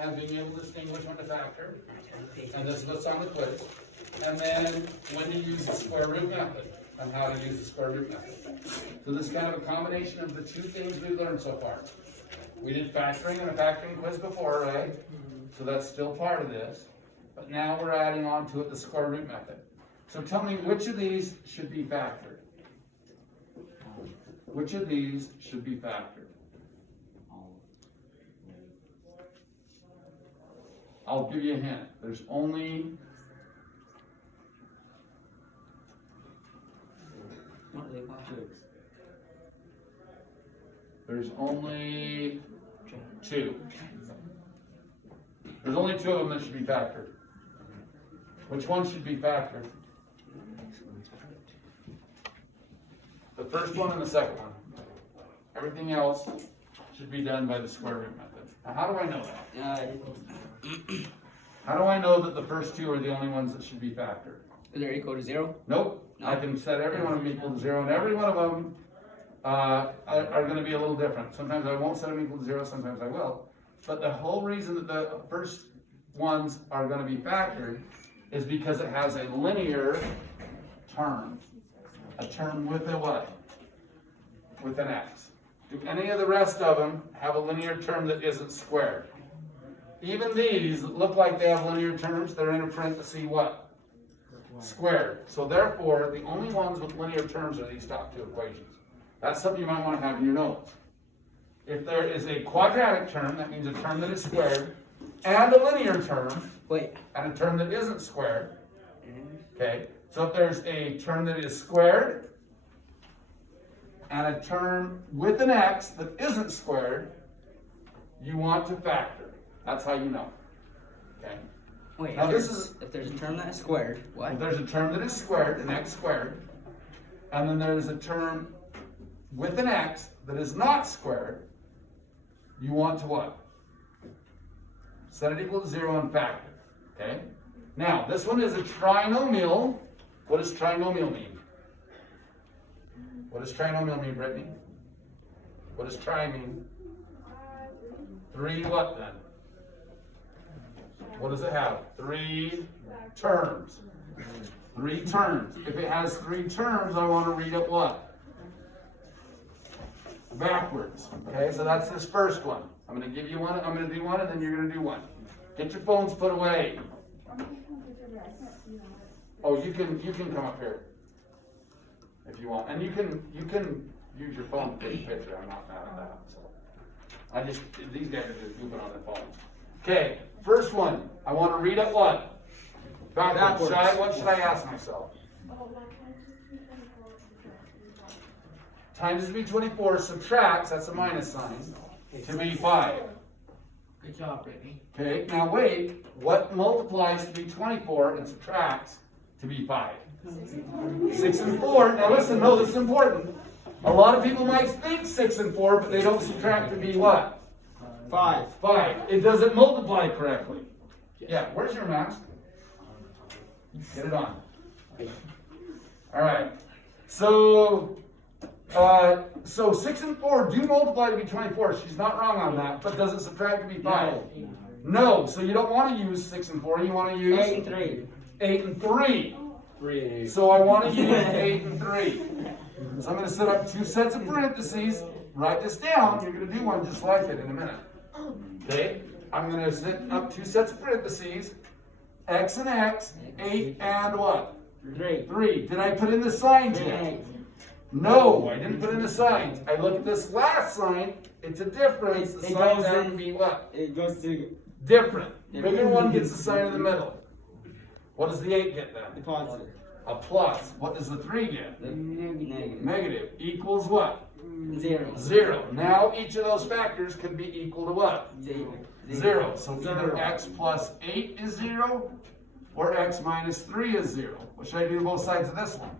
and being able to distinguish when to factor. And this is what's on the quiz. And then when to use the square root method, and how to use the square root method. So this is kind of a combination of the two things we've learned so far. We did factoring and a factoring quiz before, right? So that's still part of this. But now we're adding on to it the square root method. So tell me, which of these should be factored? Which of these should be factored? I'll give you a hint. There's only two. There's only two of them that should be factored. Which one should be factored? The first one and the second one. Everything else should be done by the square root method. Now, how do I know that? How do I know that the first two are the only ones that should be factored? Is there equal to 0? Nope. I can set every one of them equal to 0, and every one of them are going to be a little different. Sometimes I won't set them equal to 0, sometimes I will. But the whole reason that the first ones are going to be factored is because it has a linear term. A term with a what? With an x. Do any of the rest of them have a linear term that isn't squared? Even these that look like they have linear terms, they're in a parenthesis what? Squared. So therefore, the only ones with linear terms are these top two equations. That's something you might want to have in your notes. If there is a quadratic term, that means a term that is squared, and a linear term, and a term that isn't squared, okay? So if there's a term that is squared, and a term with an x that isn't squared, you want to factor. That's how you know. Okay? Wait, now if there's a term that is squared, what? If there's a term that is squared, an x squared, and then there's a term with an x that is not squared, you want to what? Set it equal to 0 and factor. Okay? Now, this one is a trinomial. What does trinomial mean? What does trinomial mean, Brittany? What does tri mean? 3 what then? What does it have? 3 terms. 3 terms. If it has 3 terms, I want to read it what? Backwards. Okay, so that's this first one. I'm going to give you one, I'm going to do one, and then you're going to do one. Get your phones put away. Oh, you can come up here if you want, and you can use your phone to take a picture. I'm not mad at that. So these guys are just goofing on their phones. Okay, first one. I want to read it what? Backwards. What should I ask myself? Times to be 24 subtracts, that's a minus sign, to be 5. Good job, Brittany. Okay, now wait, what multiplies to be 24 and subtracts to be 5? 6 and 4. Now listen, no, this is important. A lot of people might think 6 and 4, but they don't subtract to be what? 5. 5. It doesn't multiply correctly. Yeah, where's your mask? Get it on. All right. So 6 and 4 do multiply to be 24. She's not wrong on that, but does it subtract to be 5? No. So you don't want to use 6 and 4. You want to use 8 and 3. 8 and 3. 3 and 8. So I want to use 8 and 3. So I'm going to set up 2 sets of parentheses. Write this down. You're going to do one just like it in a minute. Okay? I'm going to set up 2 sets of parentheses. X and X. 8 and what? 3. 3. Did I put in the signs yet? No, I didn't put in the signs. I look at this last sign. It's a difference. The signs have to be what? It goes to different. Bigger one gets the sign in the middle. What does the 8 get then? the positive. A plus. What does the 3 get? Negative. Negative. Equals what? 0. 0. Now each of those factors could be equal to what? 0. 0. So either x plus 8 is 0 or x minus 3 is 0. What should I do to both sides of this one?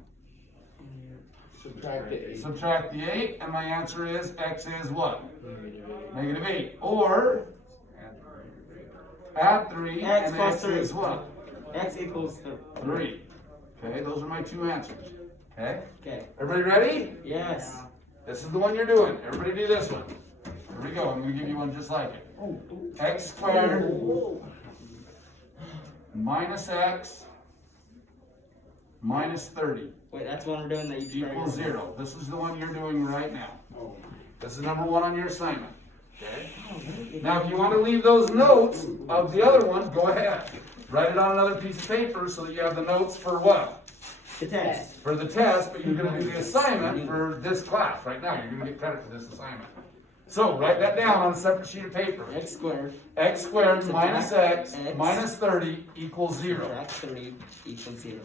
Subtract the 8. Subtract the 8, and my answer is x is what? Negative 8. Or add 3, X and plus x 3. is what? X equals 3. Okay, those are my 2 answers. Okay? Okay. Everybody ready? Yes. This is the one you're doing. Everybody do this one. Here we go. I'm going to give you one just like it. x squared minus x minus 30 Wait, that's what we're doing that you equals 0. This is the one you're doing right now. This is number 1 on your assignment. Okay? Now, if you want to leave those notes of the other one, go ahead. Write it on another piece of paper so that you have the notes for what? The test. For the test, but you're going to do the assignment for this class right now. You're going to get credit for this assignment. So, write that down on a separate sheet of paper. X squared. X squared Subtract minus x x minus 30 equals 0. Subtract 30 equals 0.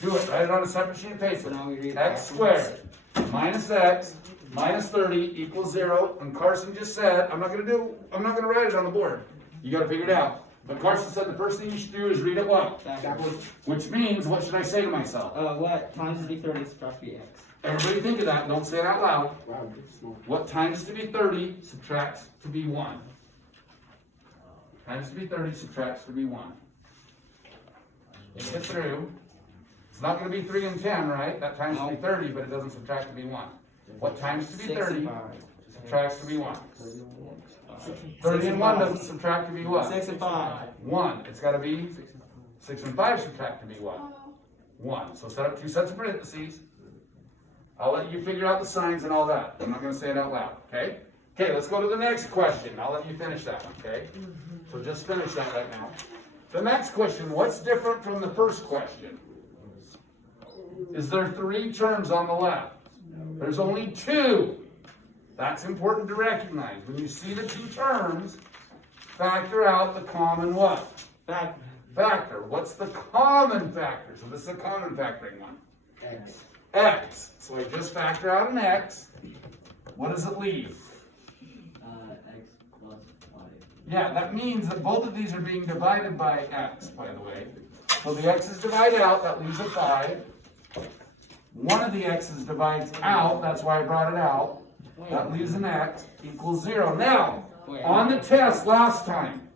Do it. Write it on a separate sheet of So paper. now we read X backwards. squared minus x minus 30 equals 0. And Carson just said, I'm not going to write it on the board. You got to figure it out. But Carson said the first thing you should do is read it what? Backwards. Which means, what should I say to myself? What times to be 30 subtract be x? Everybody think of that. Don't say it out loud. Wow, good small. What times to be 30 subtracts to be 1? Times to be 30 subtracts to be 1. Think it through. It's not going to be 3 and 10, right? That times to be 30, but it doesn't subtract to be 1. What times to be 30 subtracts to be 1? 30 and 1 doesn't subtract to be what? 6 and 5. 1. It's got to be 6 and 5 subtract to be what? 1. So set up 2 sets of parentheses. I'll let you figure out the signs and all that. I'm not going to say it out loud, okay? Okay, let's go to the next question. I'll let you finish that one, okay? So just finish that right now. The next question, what's different from the first question? Is there 3 terms on the left? There's only 2. That's important to recognize. When you see the 2 terms, factor out the common what? Back. Factor. What's the common factor? So this is a common factoring one. X. X. So I just factor out an x. What does it leave? X plus 5. Yeah, that means that both of these are being divided by x, by the way. So the x's divide out, that leaves a 5. One of the x's divides out, that's why I brought it out. That leaves an x equals 0. Now, on the test last time,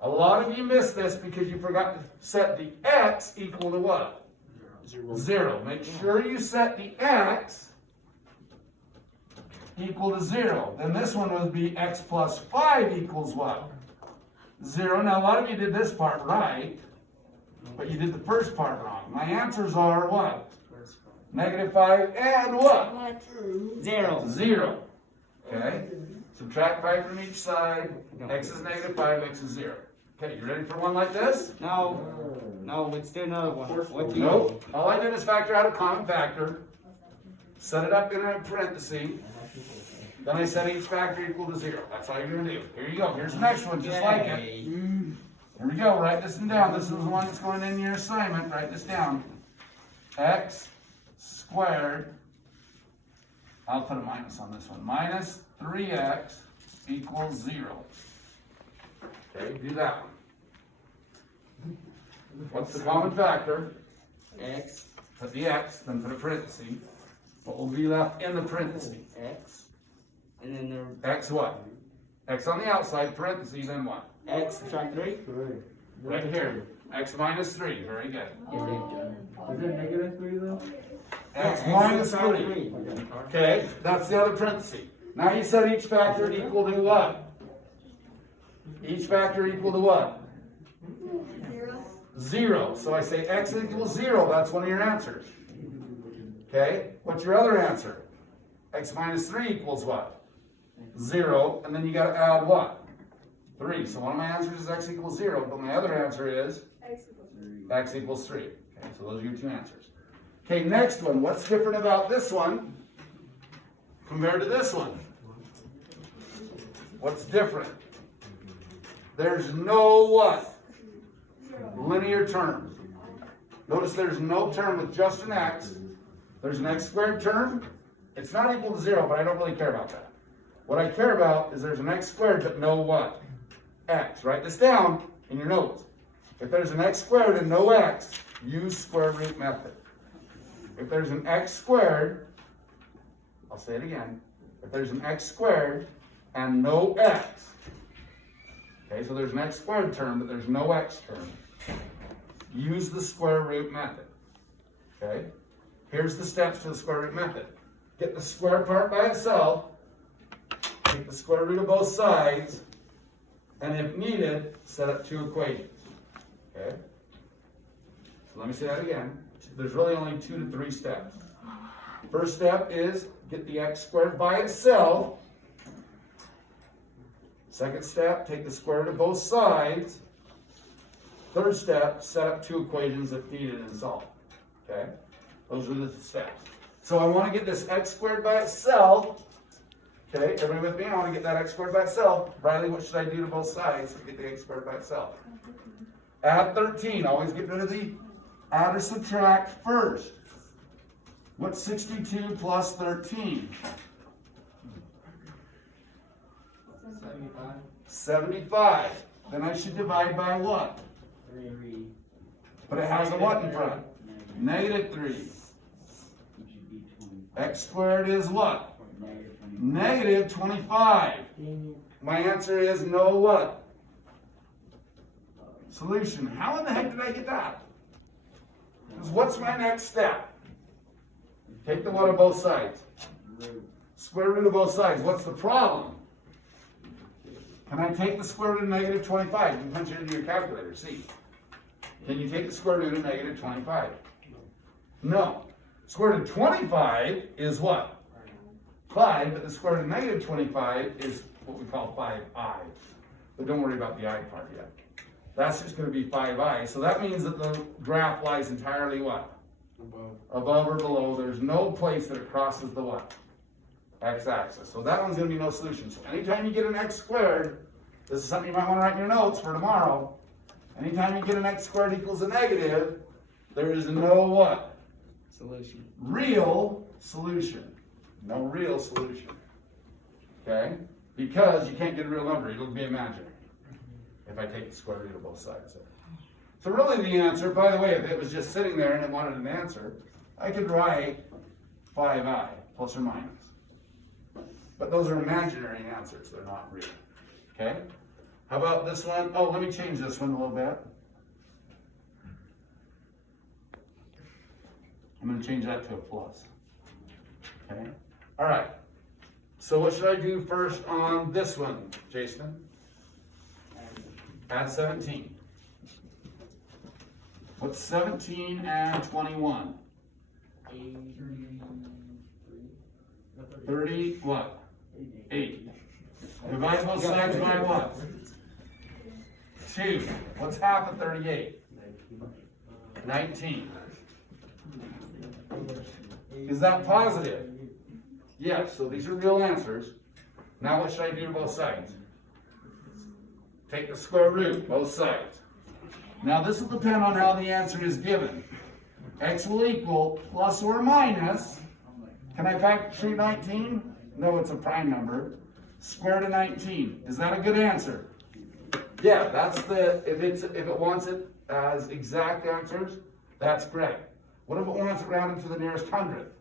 a lot of you missed this because you forgot to set the x equal to what? 0. Make sure you set the x equal to 0. Then this one would be x plus 5 equals what? 0. Now, a lot of you did this part right, but you did the first part wrong. My answers are what? Negative 5 and what? 0. 0. Okay? Subtract 5 from each side. X is negative 5, x is 0. Okay, you ready for one like this? No. No, let's do another one. What do you Nope. All I did is factor out a common factor, set it up in a parenthesis, then I set each factor equal to 0. That's all you're going to do. Here you go. Here's the next one, just like it. Yay. Here we go. Write this one down. This is the one that's going in your assignment. Write this down. X squared, I'll put a minus on this one, minus 3x equals 0. Okay, do that one. What's the common factor? X. Put the x, then put a parenthesis. What will be left in the parenthesis? X. And then there. X what? X on the outside, parenthesis, then what? X subtract 3. Right here. X minus 3. Very good. Is it negative 3 though? X minus 3. Okay, that's the other parenthesis. Now you set each factor equal to what? Each factor equal to what? 0. So I say x equals 0. That's one of your answers. Okay, what's your other answer? X minus 3 equals what? 0. And then you got to add what? 3. So one of my answers is x equals 0, but my other answer is x equals 3. Okay, so those are your 2 answers. Okay, next one. What's different about this one compared to this one? What's different? There's no what? Linear term. Notice there's no term with just an x. There's an x squared term. It's not equal to 0, but I don't really care about that. What I care about is there's an x squared, but no what? X. Write this down in your notes. If there's an x squared and no x, use square root method. If there's an x squared, I'll say it again. If there's an x squared and no x, okay, so there's an x squared term, but there's no x term, use the square root method. Okay? Here's the steps to the square root method. Get the square part by itself, take the square root of both sides, and if needed, set up two equations, okay? So let me say that again. There's really only 2 to 3 steps. First step is get the x squared by itself. Second step, take the square root of both sides. Third step, set up two equations if needed and solve. Okay? Those are the steps. So I want to get this x squared by itself. Okay, everybody with me? I want to get that x squared by itself. Riley, what should I do to both sides to get the x squared by itself? Add 13. Always get rid of the add or subtract first. What's 62 plus 13? 75. Then I should divide by what? 3. But it has a what in front? Negative 3. X squared is what? Negative 25. My answer is no what? Solution. How in the heck did I get that? Because what's my next step? Take the what of both sides. Square root of both sides. What's the problem? Can I take the square root of negative 25? You can punch it into your calculator, see. Can you take the square root of negative 25? No. Square root of 25 is what? 5, but the square root of negative 25 is what we call 5i. But don't worry about the I part yet. That's just going to be 5i. So that means that the graph lies entirely what? Above or below. There's no place that it crosses the what? X-axis. So that one's going to be no solution. So anytime you get an x squared, this is something you might want to write in your notes for tomorrow. Anytime you get an x squared equals a negative, there is no what? Solution. Real solution. No real solution. Okay? Because you can't get a real number. It'll be imaginary if I take the square root of both sides. So really the answer, by the way, if it was just sitting there and it wanted an answer, I could write 5i, plus or minus. But those are imaginary answers. They're not real. Okay? How about this one? Oh, let me change this one a little bit. I'm going to change that to a plus. Okay? All right. So what should I do first on this one, Jason? Add 17. What's 17 and 21? 30 what? 8. Divide both sides by what? 2. What's half of 38? 19. Is that positive? Yes, so these are real answers. Now what should I do to both sides? Take the square root, both sides. Now this will depend on how the answer is given. X will equal plus or minus. Can I factor 19? No, it's a prime number. Square root of 19. Is that a good answer? Yeah, that's the, if it wants it as exact answers, that's correct. What if it wants it rounded to the nearest hundredth?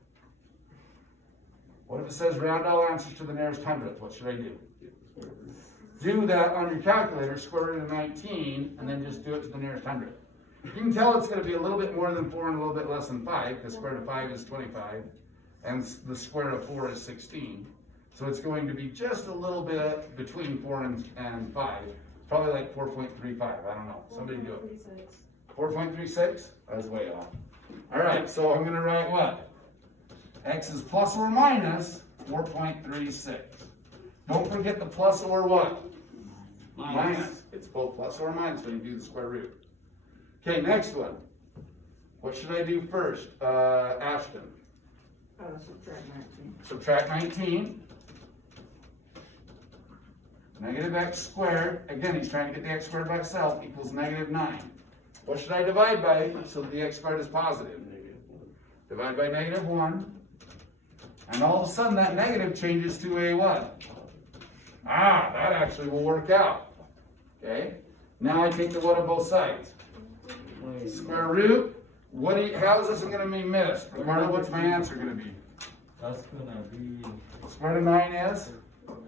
What if it says round all answers to the nearest hundredth? What should I do? Do that on your calculator, square root of 19, and then just do it to the nearest hundredth. You can tell it's going to be a little bit more than 4 and a little bit less than 5, because square root of 5 is 25, and the square root of 4 is 16. So it's going to be just a little bit between 4 and 5. Probably like 4.35, I don't know. Somebody do it. 4.36? I was way off. All right, so I'm going to write what? X is plus or minus 4.36. Don't forget the plus or what? Minus. It's both plus or minus when you do the square root. Okay, next one. What should I do first, Ashton? Subtract 19. Subtract 19. Negative x squared, again, he's trying to get the x squared by itself, equals negative 9. What should I divide by so that the x squared is positive? Divide by negative 1. And all of a sudden that negative changes to a what? Ah, that actually will work out. Okay? Now I take the what of both sides. Square root. How is this going to be missed? Marla, what's my answer going to be? That's gonna be Square root of 9 is?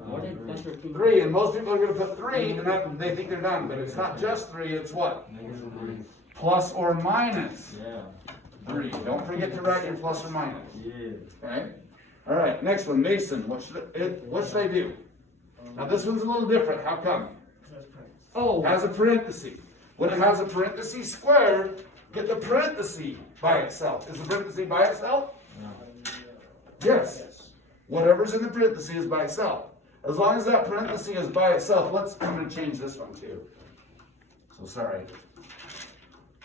What did that's 3, and most people are going to put 3, and they think they're done, but it's not just 3, it's what? -3. Plus or minus Yeah. 3. Don't forget to write your plus or minus. Yeah. Okay? All right, next one, Mason. What should I do? Now this one's a little different. How come? Oh, Has a parenthesis. When it has a parenthesis squared, get the parenthesis by itself. Is the parenthesis by itself? No. Yes. Whatever's in the parenthesis is by itself. As long as that parenthesis is by itself, I'm gonna change this one too. So sorry.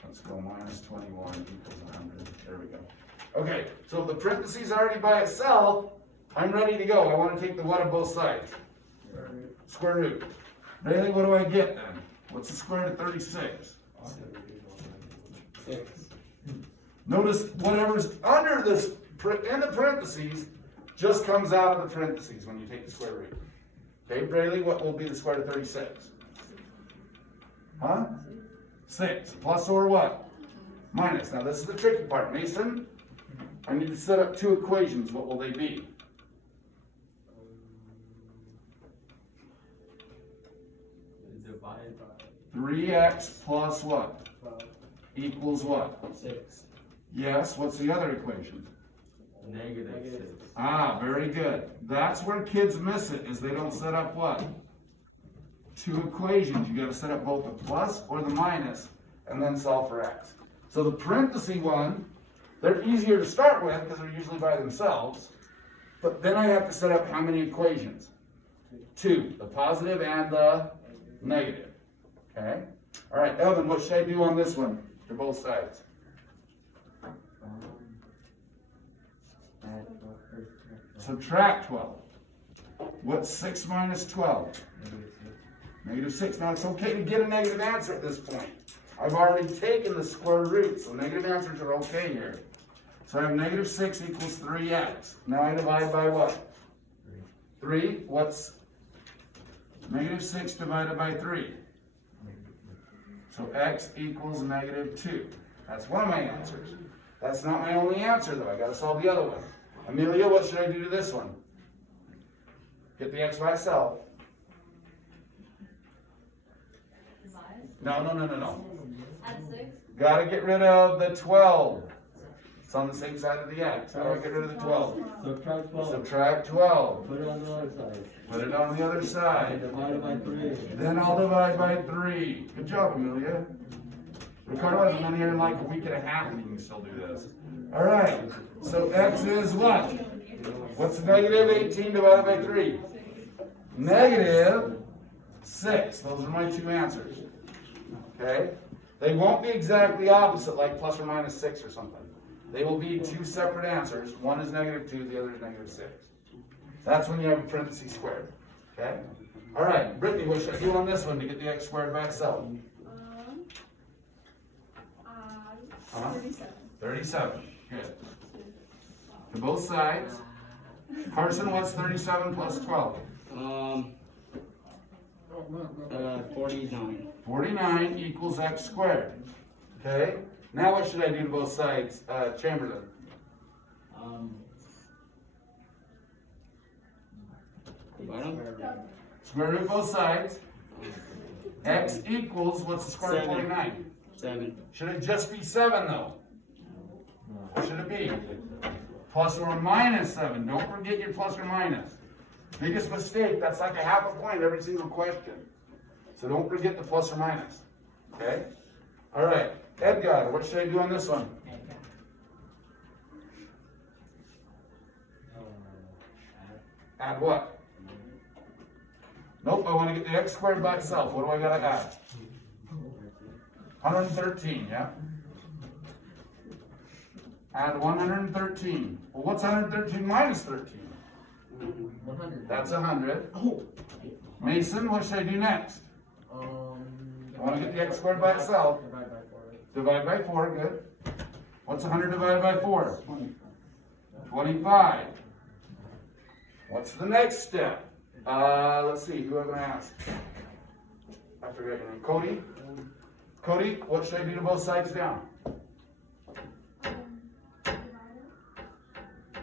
Let's go minus 21 equals 100. There we go. Okay, so if the parenthesis is already by itself, I'm ready to go. I want to take the what of both sides? Square root. Really, what do I get then? What's the square root of 36? 6. Notice whatever's under this, in the parentheses, just comes out of the parentheses when you take the square root. Okay, Braylee, what will be the square root of 36? Huh? 6. Plus or what? Minus. Now this is the tricky part. Mason, I need to set up two equations. What will they be? Divide by 3x plus what? Equals what? 6. Yes, what's the other equation? -6. Ah, very good. That's where kids miss it, is they don't set up what? Two equations. You gotta set up both the plus or the minus, and then solve for x. So the parenthesis one, they're easier to start with, because they're usually by themselves. But then I have to set up how many equations? Two, the positive and the negative. Okay? All right, Evan, what should I do on this one for both sides? Add Subtract 12. What's 6 minus 12? -6. Now it's okay to get a negative answer at this point. I've already taken the square root, so negative answers are okay here. So I have -6 equals 3x. Now I divide by what? 3. What's -6 divided by 3? So x equals -2. That's one of my answers. That's not my only answer though. I gotta solve the other one. Amelia, what should I do to this one? Get the x by itself. No. Add 6. Gotta get rid of the 12. It's on the same side of the x. How do I get rid of the 12? Subtract 12. Subtract 12. Put it on the other side. Put it on the other side. Divide by 3. Then I'll divide by 3. Good job, Amelia. Ricardo hasn't been here in like a week and a half and you can still do this. All right. So x is what? What's -18 divided by 3? -6. Those are my two answers. Okay? They won't be exactly opposite, like plus or minus 6 or something. They will be two separate answers. One is -2, the other is -6. That's when you have a parentheses squared. Okay? All right, Brittany, what should I do on this one to get the x squared by itself? Add 37. 37. Good. To both sides. Carson, what's 37 plus 12? 49. 49 equals x squared. Okay? Now what should I do to both sides, Chamberlain? Divide them. Square root both sides. X equals, what's the square root of 49? 7. Should it just be 7 though? What should it be? Plus or minus 7. Don't forget your plus or minus. Biggest mistake, that's like a half a point every single question. So don't forget the plus or minus. Okay? All right. Edgar, what should I do on this one? Add what? Nope, I want to get the x squared by itself. What do I gotta add? 113, yeah? Add 113. Well, what's 113 minus 13? 100. That's 100. Mason, what should I do next? I want to get the x squared by itself. Divide by 4. Divide by 4, good. What's 100 divided by 4? 25. What's the next step? Let's see, who am I going to ask? I forget your name. Cody? Cody, what should I do to both sides down?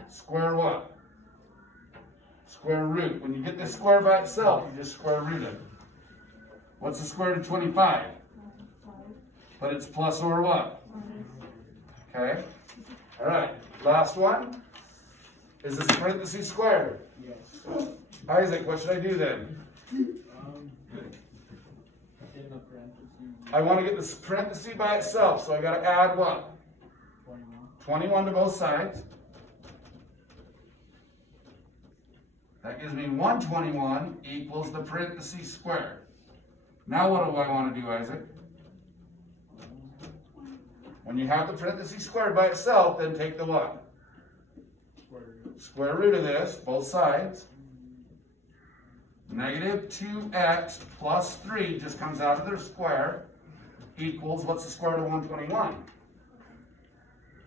Square what? Square root. When you get this square by itself, you just square root it. What's the square root of 25? But it's plus or what? Okay. All right. Last one. Is this parentheses squared? Yes. Isaac, what should I do then? I wanna get this parenthesis by itself, so I gotta add what? 21 to both sides. That gives me 121 equals the parenthesis squared. Now what do I wanna do, Isaac? When you have the parenthesis squared by itself, then take the what? Square root of this, both sides. Negative 2x plus 3 just comes out of their square equals, what's the square root of 121?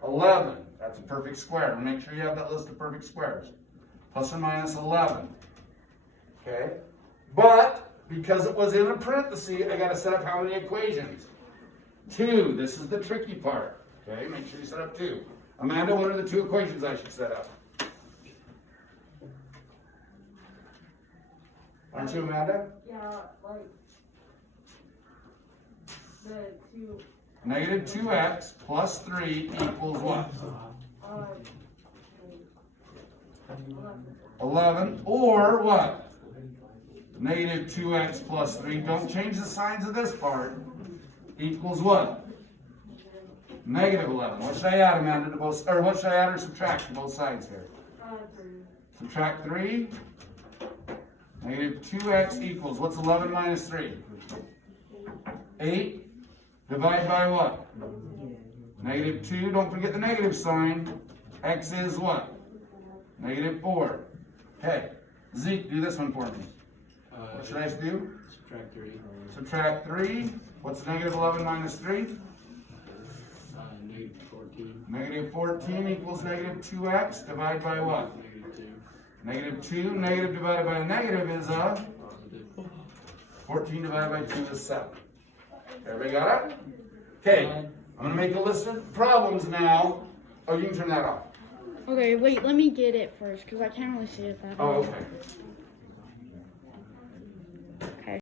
11. That's a perfect square. Make sure you have that list of perfect squares. Plus or minus 11. Okay? But, because it was in a parenthesis, I got to set up how many equations? 2. This is the tricky part. Okay? Make sure you set up 2. Amanda, what are the 2 equations I should set up? Aren't you, Amanda? Yeah, like the two, Negative 2x plus 3 equals what? um, 11. Or what? Negative 2x plus 3. Don't change the signs of this part. Equals what? Negative 11. What should I add, Amanda, to both, or what should I add or subtract to both sides here? 3. Subtract 3. Negative 2x equals, what's 11 minus 3? 8. Divide by what? Negative 2. Don't forget the negative sign. X is what? Negative 4. Okay. Zeke, do this one for me. What should I do? Subtract 3. Subtract 3. What's negative 11 minus 3? Negative 14. Negative 14 equals negative 2x. Divide by what? Negative 2. Negative 2. Negative divided by a negative is a? Positive. 14 divided by 2 is 7. Everybody got it? Okay. I'm going to make a list of problems now. Oh, you can turn that off. Okay, wait, let me get it first, because I can't really see it that Oh, well. okay.